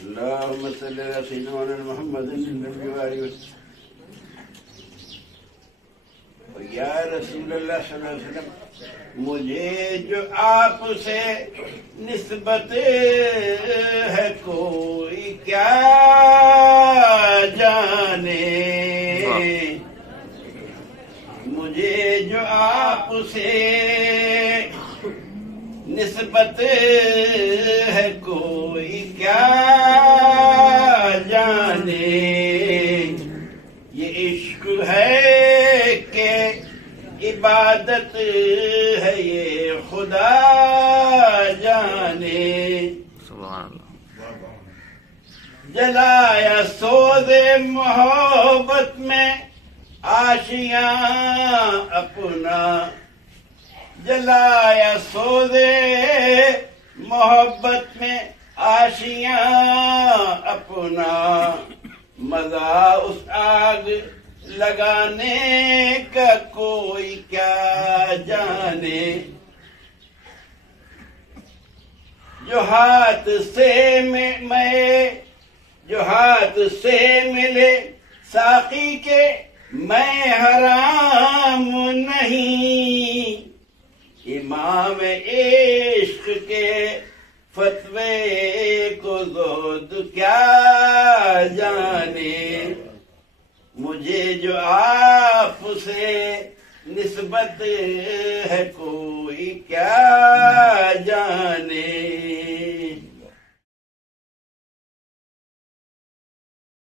اللهم صل على سيدنا محمد النبي وآله وسلم. یا رسول اللہ صلی اللہ علیہ وسلم، مجھے جو آپ سے نسبت ہے کوئی کیا جانے، مجھے جو آپ سے نسبت ہے کوئی کیا جانے، یہ عشق ہے کہ عبادت ہے یہ خدا جانے، سبحان اللہ. جلایا سوز محبت میں آشیاں اپنا، جلایا سوز محبت میں آشیاں اپنا، مزہ اس آگ لگانے کا کوئی کیا جانے، جو ہاتھ سے جو ہاتھ سے ملے ساقی کے میں حرام نہیں، امام عشق کے فتوے کو زود کیا جانے، مجھے جو آپ سے نسبت ہے کوئی کیا جانے.